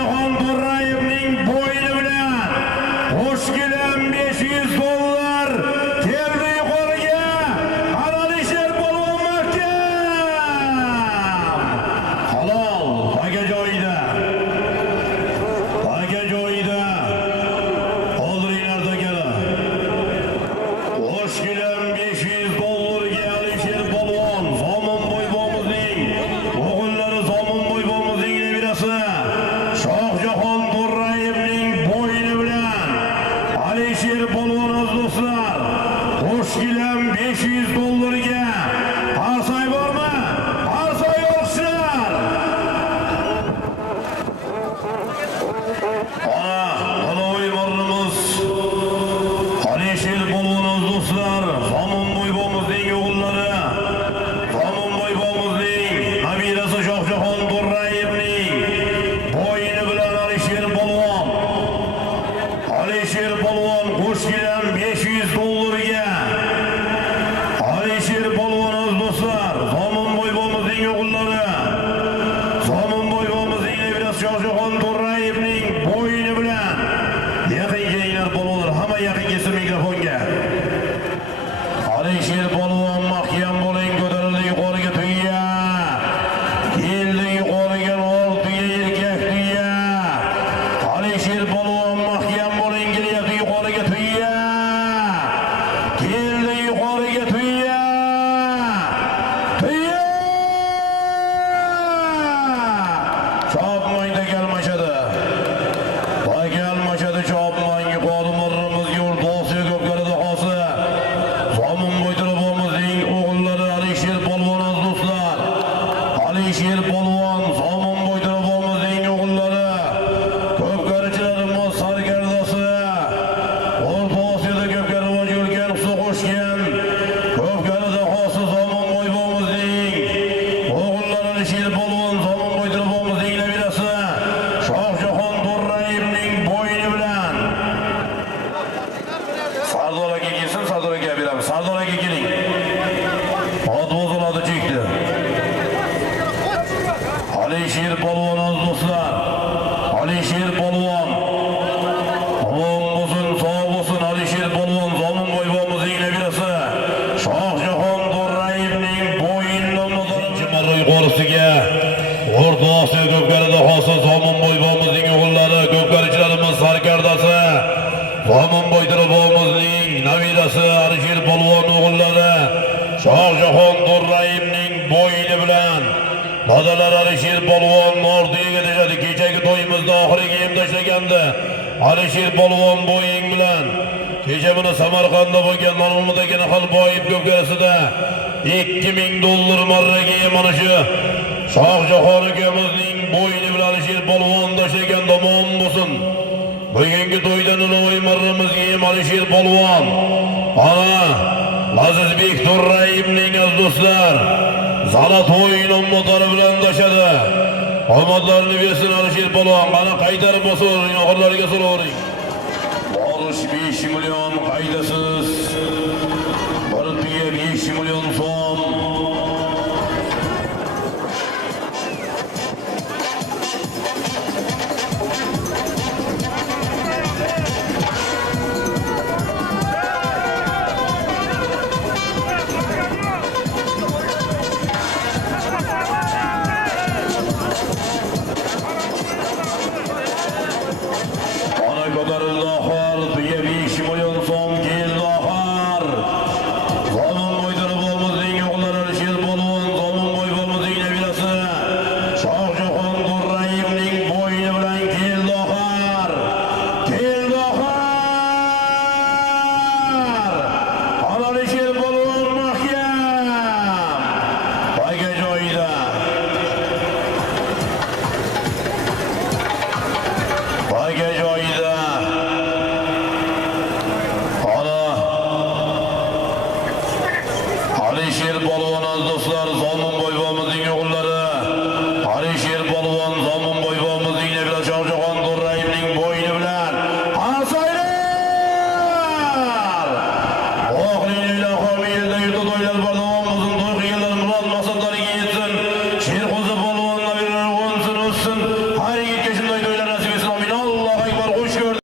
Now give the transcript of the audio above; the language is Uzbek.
Shohjahon To'rayevning bo'yni bilan qo'shgilan $500 keldi yuqoriga. Alisher polvon mahkam. Halol, baga joyida. Baga joyida. Oldiringlar do'kana. Qo'shgilan $500 ga Alisher polvon Zomin Boybomizning o'g'illari Zomin Boybomizning nebirasi Shohjahon To'rayevning bo'yni bilan Alisher polvon do'stlar qo'shgilan $500 ga qarsoy bormi? Qarsoy olqishlar. Aloy borimiz Alisher polvon do'stlar Zomin Boybomizning o'g'illari Zomin Boybomizning nabirasi Shohjahon To'rayevning bo'yni bilan Alisher polvon qo'shgilan $500 ga Alisher polvon do'stlar Zomin Boybomizning o'g'illari Zomin Boybomizning nebirasi Shohjahon To'rayevning bo'yni bilan yaqin kelinglar polvonlar, hamma yaqin kelsin mikrofonga. Alisher polvon mahkam bo'ling, ko'tarildi yuqoriga tuya. Keldi yuqoriga tuya, erkak tuya. Alisher polvon mahkam bo'ling, kelyapti yuqoriga tuya. Keldi yuqoriga tuya. Tuya! Chopmang degalmashadi. Degalmashadi chopmang yuqori marramizga urdi Osiyo ko'pkarida hosi. Zomin Boybomizning o'g'illari Alisher polvon do'stlar. Alisher polvon Zomin Boybomizning o'g'illari. Ko'pkarichilarimiz sargardasi. O'rta Osiyoda ko'pkari rivoj yo'lgan usta qo'shgan. Ko'pkarida hosi Zomin Boybomizning o'g'illari Alisher polvon Zomin Boybomizning nebirasi Shohjahon To'rayevning bo'yni bilan Sardor aka kelsin, Sardor aka beramiz. Sardor aka keling. Odvozoladi chekdi. Alisher polvon do'stlar. Alisher polvon. Omon bo'lsin, sog' bo'lsin Alisher polvon Zomin Boybomizning nebirasi Shohjahon To'rayevning bo'ynidan ikkinchi marra yuqorisiga O'rta Osiyo ko'pkarida hosi Zomin Boybomizning o'g'illari, ko'pkarichilarimiz sarkardasi Zomin Boybomizning nabirasi Alisher polvon o'g'illari Shohjahon To'rayevning bo'yni bilan dadalar Alisher polvon Nordiyaga tegadi. Kechagi to'yimizda oxiriga yem tashlagandi. Alisher polvon bo'ying bilan kecha buni Samarqandda bo'lgan Nonulmidagi Naxalboyev ko'pkarasida $2000 marraga mana shu Shohjahon akamizning bo'yni bilan Alisher polvon tashlagan domon bo'lsin. Bugungi to'ydan Navoiy marramizga ham Alisher polvon. Ana Lazizbek To'rayevning do'stlar Zalatoy nomlari bilan tashadi. Omadlarni bersin Alisher polvon. Mana qaytarib bosavering, oxirlariga solavering. Borish 5 million qaydasiz. Bir tuya 5 million so'm. Ona ko'tarildi oxir, tuya 5 million so'm keldi oxir. Zomin Boybomizning o'g'illari Alisher polvon Zomin Boybomizning nebirasi Shohjahon To'rayevning bo'yni bilan keldi oxir. Keldi oxir. Alisher polvon mahkam. Baga joyida. Baga joyida. Alisher polvon do'stlar Zomin Boybomizning